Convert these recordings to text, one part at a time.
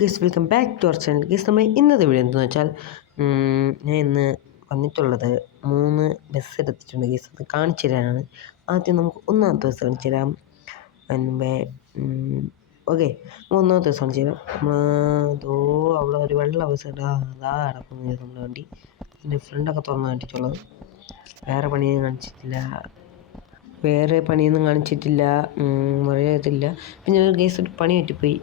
Guys, welcome back to our channel. Guys, നമ്മൾ ഇന്നത്തെ video എന്താണെന്ന് വെച്ചാൽ ഞാൻ ഇന്ന് വന്നിട്ടുള്ളത് 3 ബസ് എടുത്തിട്ടുണ്ട് ഗൈസ്. അത് കാണിച്ചു തരാനാണ്. ആദ്യം നമുക്ക് ഒന്നാമത്തെ ബസ് കാണിച്ചു തരാം. അതിന് മുമ്പേ ഓക്കെ, ഒന്നാമത്തെ ബസ് കാണിച്ചു തരാം. അവിടെ ഒരു വെള്ള ബസ് ഉണ്ട്. അതാ കിടക്കുന്നത് നമ്മുടെ വണ്ടി. എൻ്റെ ഫ്രണ്ടൊക്കെ തുറന്ന് കാണിച്ചിട്ടുള്ളത്. വേറെ പണിയൊന്നും കാണിച്ചിട്ടില്ല, മഴയത്തില്ല. പിന്നെ ഒരു കേസ് ഒരു പണി പറ്റിപ്പോയി.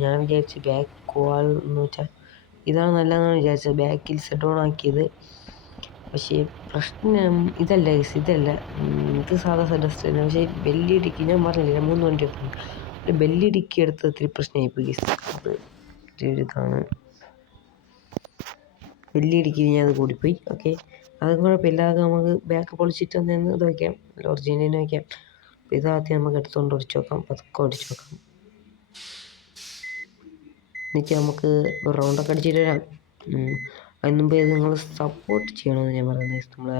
ഞാൻ വിചാരിച്ചു ബാക്ക് കോൾ എന്ന് വെച്ചാൽ ഇതാണ് നല്ലതെന്നാണ് വിചാരിച്ചത്, ബാക്കിൽ സെറ്റ് ഓൺ ആക്കിയത്. പക്ഷേ പ്രശ്നം ഇതല്ല കേസ്, ഇത് സാധാ സെഡസ്റ്റ് തന്നെ. പക്ഷേ ബെല്ലിടിക്ക് ഞാൻ പറഞ്ഞില്ല, 3 വണ്ടി എടുത്തിട്ടുണ്ട്. ഒരു ബെല്ലിടിക്ക് എടുത്ത് ഒത്തിരി പ്രശ്നമായിപ്പോയി കേസ്. അത് ഇതാണ് ബെല്ലിടിക്ക് ഞാൻ അത് കൂടിപ്പോയി. ഓക്കെ, അത് കുഴപ്പമില്ല. അത് നമുക്ക് ബാക്ക് പൊളിച്ചിട്ട് ഒന്ന് ഇത് വയ്ക്കാം, ഒറിജിനലിന് വയ്ക്കാം. അപ്പോൾ ഇതാദ്യം നമുക്ക് എടുത്തുകൊണ്ട് ഒടിച്ച് നോക്കാം, പതുക്കെ ഒടിച്ച് നോക്കാം. എന്നിട്ട് നമുക്ക് ഒരു റൗണ്ടൊക്കെ അടിച്ചിട്ട് വരാം. അതിന് മുമ്പ് ഇത് നിങ്ങൾ സപ്പോർട്ട് ചെയ്യണമെന്ന് ഞാൻ പറയുന്നത്.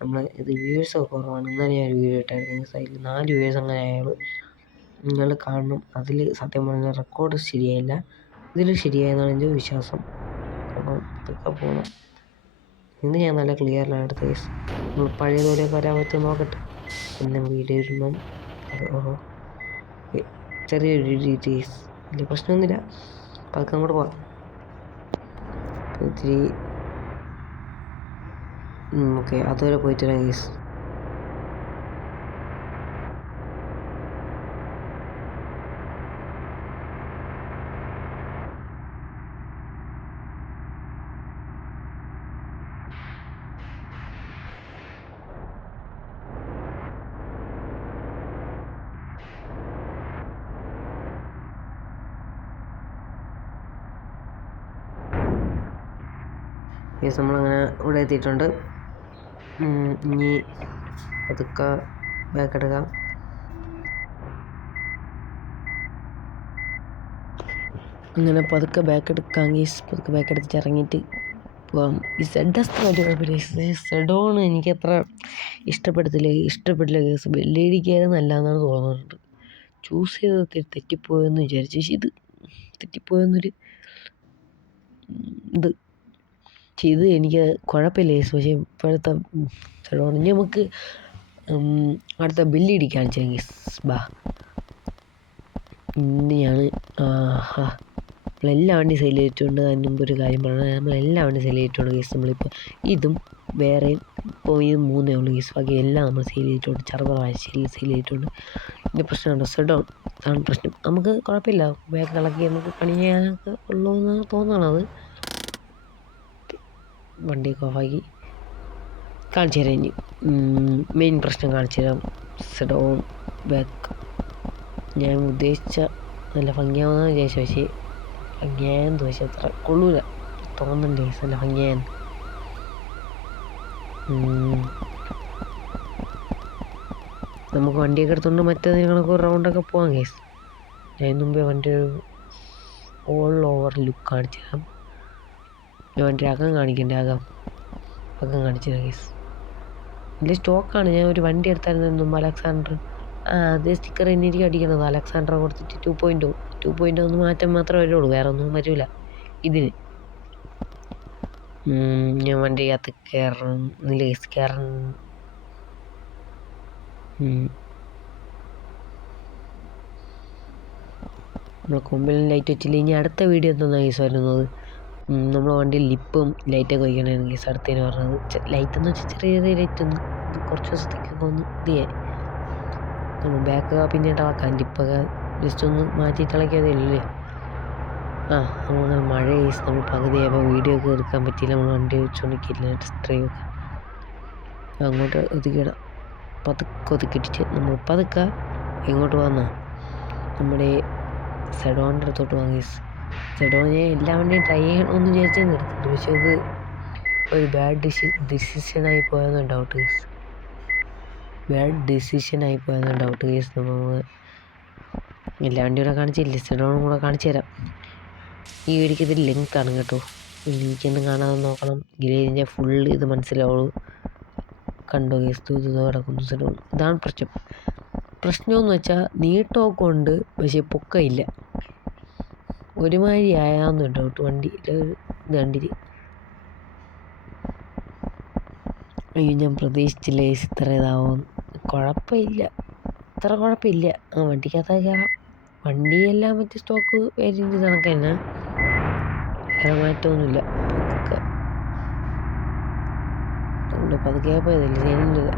നമ്മളെ ഇത് വ്യൂവേഴ്സൊക്കെ കുറവാണ്. ഇന്നലെ ഞാൻ ഒരു വീഡിയോ ഇട്ടായിരുന്നു. സൈഡിൽ 4 വ്യൂവേഴ്സ് അങ്ങനെ ആയാലും നിങ്ങൾ കാണണം. അതിൽ സത്യം പറഞ്ഞാൽ റെക്കോർഡ് ശരിയായില്ല, ഇതിൽ ശരിയായെന്നാണ് എൻ്റെ വിശ്വാസം. അപ്പം ഇതൊക്കെ പോകണം. ഇന്ന് ഞാൻ നല്ല ക്ലിയറിലാണ് എടുത്ത കേസ്. നമ്മൾ പഴയതുപോലെയൊക്കെ വരാൻ പറ്റും നോക്കട്ടെ. പിന്നെ വീഡിയോ ഇടണം. ചെറിയൊരു ഡീറ്റെയിൽസ്, വലിയ പ്രശ്നമൊന്നുമില്ല. അപ്പം അതൊക്കെ അങ്ങോട്ട് പോകാം. ഇത്തിരി ഓക്കെ, അതുവരെ പോയിട്ട് വരാം കേസ്. നമ്മളങ്ങനെ ഇവിടെ എത്തിയിട്ടുണ്ട്. ഇനി പതുക്കെ ബാക്ക് എടുക്കാം. അങ്ങനെ പതുക്കെ ബാക്ക് എടുക്കാം ഗീസ്. പതുക്കെ ബാക്ക് എടുത്തിട്ട് ഇറങ്ങിയിട്ട് പോകാം. ഈ സെഡസ്റ്റ് വലിയ കുഴപ്പമില്ല. സെഡോൺ എനിക്കത്ര ഇഷ്ടപ്പെട്ടില്ല കേസ്. ബെല്ലിടിക്കാതെ നല്ലതെന്നാണ് തോന്നുന്നുണ്ട്. ചൂസ് ചെയ്ത് തെറ്റിപ്പോയെന്ന് വിചാരിച്ചു. പക്ഷേ ഇത് തെറ്റിപ്പോയെന്നൊരു ഇത് എനിക്ക് കുഴപ്പമില്ല കേസ്. പക്ഷേ ഇപ്പോഴത്തെ സെഡോൺ ഇനി നമുക്ക് അടുത്ത ബെല്ലിടിക്ക് കാണിച്ചു കേസ്. ഇനിയാണ് നമ്മളെല്ലാ വണ്ടി സെയിൽ ചെയ്തിട്ടുണ്ട്. അതിന് മുമ്പ് ഒരു കാര്യം പറഞ്ഞാൽ നമ്മളെല്ലാ വണ്ടി സെയിൽ ചെയ്തിട്ടുണ്ട് കേസ്. നമ്മളിപ്പോൾ ഇതും വേറെ ഇപ്പോൾ ഇത് 3 ഉള്ളൂ കേസ്. ബാക്കി എല്ലാം നമ്മൾ സെയിൽ ചെയ്തിട്ടുണ്ട്. ചെറുതാഴ്ചയിൽ സെയിൽ ചെയ്തിട്ടുണ്ട്. ഇതിൻ്റെ പ്രശ്നമുണ്ടോ, സെഡോൺ അതാണ് പ്രശ്നം. നമുക്ക് കുഴപ്പമില്ല, ബാക്ക് കളക്കി നമുക്ക് പണിയാനൊക്കെ ഉള്ളൂ എന്ന് തോന്നണത്. വണ്ടിയൊക്കെ ഓഫാക്കി കാണിച്ചു തരാം. ഇനി മെയിൻ പ്രശ്നം കാണിച്ചു തരാം. സെഡോൺ ബാക്ക് ഞാൻ ഉദ്ദേശിച്ച നല്ല ഭംഗിയാവുന്നതാണ് വിചാരിച്ചത്. പക്ഷേ ഭംഗിയായെന്ന് ചോദിച്ചാൽ അത്ര കൊള്ളൂല തോന്നുന്നുണ്ട് കേസ്. നല്ല ഭംഗിയായെന്ന് നമുക്ക് വണ്ടിയൊക്കെ എടുത്തുകൊണ്ട് മറ്റേതിന് കണക്ക് ഒരു റൗണ്ടൊക്കെ പോകാം കേസ്. ഞാൻ മുമ്പേ വണ്ടി ഒരു ഓൾ ഓവർ ലുക്ക് കാണിച്ചു തരാം. ഞാൻ വണ്ടി അകം കാണിക്കണ്ടേ, അകം കാണിച്ചു തരാം കേസ്. വലിയ സ്റ്റോക്കാണ്. ഞാൻ ഒരു വണ്ടി എടുത്തായിരുന്നു മുമ്പ്, അലക്സാണ്ടർ. അതേ സ്റ്റിക്കർ തന്നെ എനിക്ക് അടിക്കണത്. അലക്സാണ്ടർ കൊടുത്തിട്ട് 2.0 ഒന്ന് മാറ്റം മാത്രമേ വരുള്ളൂ, വേറെ ഒന്നും വരില്ല ഇതിന്. ഞാൻ വണ്ടിക്കകത്ത് കയറുന്നില്ല കേസ്. നമ്മളെ കൊമ്പിലും ലൈറ്റ് വെച്ചില്ല. ഇനി അടുത്ത വീഡിയോ എന്താണെന്ന് കേസ് വരുന്നത്, നമ്മളെ വണ്ടിയിൽ ലിപ്പും ലൈറ്റൊക്കെ വയ്ക്കണമെന്ന് കേസ് അടുത്തതിന് പറഞ്ഞത്. ലൈറ്റെന്ന് വെച്ചാൽ ചെറിയ ലൈറ്റ് ഒന്ന് കുറച്ച് ദിവസത്തേക്കൊക്കെ ഒന്ന് ഇത് ചെയ്യാൻ. നമ്മൾ ബാക്കൊക്കെ പിന്നീട് ഇളക്കാം. ലിപ്പൊക്കെ ജസ്റ്റ് ഒന്ന് മാറ്റിയിട്ട് ഇളക്കിയതല്ലേ. നമ്മളങ്ങനെ മഴ കേസ്. നമ്മൾ പകുതിയായപ്പോൾ വീഡിയോ ഒക്കെ എടുക്കാൻ പറ്റിയില്ല. നമ്മൾ വണ്ടി വെച്ചുകൊണ്ടിരിക്കില്ല, ഡ്രൈവൊക്കെ അങ്ങോട്ട് ഒതുക്കിയിടാം. പതുക്കെ ഒതുക്കിയിട്ടിട്ട് നമ്മൾ പതുക്കെ എങ്ങോട്ട് വന്നാൽ നമ്മുടെ സെഡോണിൻ്റെ അടുത്തോട്ട് പോകാം കേസ്. സെഡോൺ ഞാൻ എല്ലാ വണ്ടിയും ട്രൈ ചെയ്യണമെന്ന് വിചാരിച്ചാൽ നിർത്തിയിട്ട്, പക്ഷേ അത് ഒരു ബാഡ് ഡിസിഷനായി പോയെന്ന് ഡൗട്ട് കേസ്. നമ്മൾ എല്ലാ വണ്ടിയും കാണിച്ചില്ല, സെഡോണും കൂടെ കാണിച്ചു തരാം. ഈ വീഡിയോക്ക് ഇത് ലെങ്താണ് കേട്ടോ. ലിങ്കൊന്നും കാണാതെ നോക്കണം, എങ്കിലേ ഇതിൻ്റെ ഫുള്ള് ഇത് മനസ്സിലാവുള്ളൂ. കണ്ടോ കേസ്, ഇത് കിടക്കുന്നു സെഡോൺ. ഇതാണ് പ്രശ്നമെന്ന് വെച്ചാൽ നീട്ടമൊക്കെ ഉണ്ട്, പക്ഷേ പൊക്കമില്ല. ഒരുമാതിരി ആയാന്ന് ഡൗട്ട് വണ്ടി ഇത് കണ്ടിട്ട്. അയ്യോ ഞാൻ പ്രതീക്ഷിച്ചില്ല ഇത്ര ഇതാവും. കുഴപ്പമില്ല, ഇത്ര കുഴപ്പമില്ല. വണ്ടിക്കകത്ത് കയറാം. വണ്ടിയെല്ലാം മറ്റേ സ്റ്റോക്ക് വേരിയൻ്റ് കണക്ക് തന്നെ, വേറെ മാറ്റമൊന്നുമില്ല. പതുക്കെ പോയതല്ലേ ഞാനില്ല.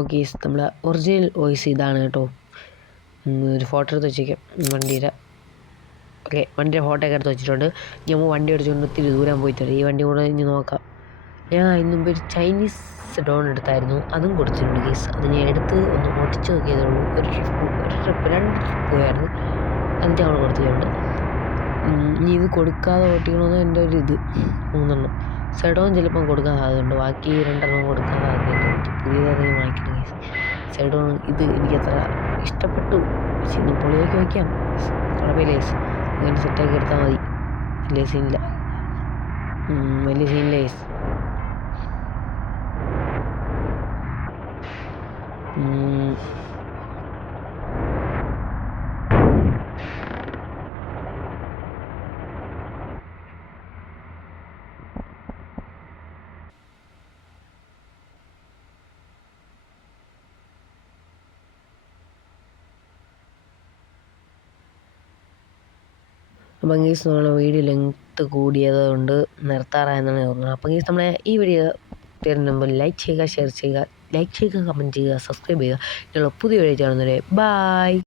ഓക്കെ, നമ്മളെ ഒറിജിനൽ വോയിസ് ഇതാണ് കേട്ടോ. ഒരു ഫോട്ടോ എടുത്ത് വെച്ചേക്കാം വണ്ടിയുടെ. ഓക്കെ, വണ്ടിയുടെ ഫോട്ടോ ഒക്കെ എടുത്ത് വെച്ചിട്ടുണ്ട്. നമ്മൾ വണ്ടി അടിച്ചുകൊണ്ട് ഒത്തിരി ദൂരം പോയിട്ടുണ്ട്. ഈ വണ്ടി കൂടെ ഇനി നോക്കാം. ഞാൻ അതിന് മുമ്പ് ഒരു ചൈനീസ് ഡോൺ എടുത്തായിരുന്നു, അതും കൊടുത്തിട്ടുണ്ട് കേസ്. അത് ഞാൻ എടുത്ത് ഒന്ന് ഓടിച്ച് നോക്കിയതേ ഉള്ളൂ. ഒരു ട്രിപ്പ് 2 ട്രിപ്പ് പോയായിരുന്നു, എന്നിട്ട് അവൾ കൊടുത്തിട്ടുണ്ട്. ഇനി ഇത് കൊടുക്കാതെ ഓട്ടിക്കണമെന്ന് എൻ്റെ ഒരു ഇത് 3 സെഡോൺ ചിലപ്പം കൊടുക്കാൻ സാധ്യതയുണ്ട്, ബാക്കി 2 കൊടുക്കാൻ സാധ്യതയുണ്ട്. എനിക്ക് പുതിയതായി വാങ്ങിക്കണം കേസ്. സെഡോൺ ഇത് എനിക്കത്ര ഇഷ്ടപ്പെട്ടു, പക്ഷെ ഇനി പൊളിയൊക്കെ വയ്ക്കാം. കുഴപ്പമില്ല കേസ്, അങ്ങനെ സെറ്റാക്കി എടുത്താൽ മതി. വലിയ സീനില്ല കേസ്. അപ്പം ഗീസ് നമ്മളെ വീഡിയോ ലെങ്ത്ത് കൂടിയത് കൊണ്ട് നിർത്താറായെന്നാണ് തോന്നുന്നത്. അപ്പം ഗീസ് നമ്മളെ ഈ വീഡിയോ തരുമ്പോൾ ലൈക്ക് ചെയ്യുക, ഷെയർ ചെയ്യുക, കമൻറ്റ് ചെയ്യുക, സബ്സ്ക്രൈബ് ചെയ്യുക. ഞങ്ങൾ പുതിയ വീഡിയോ കാണുന്നവരെ ബൈ.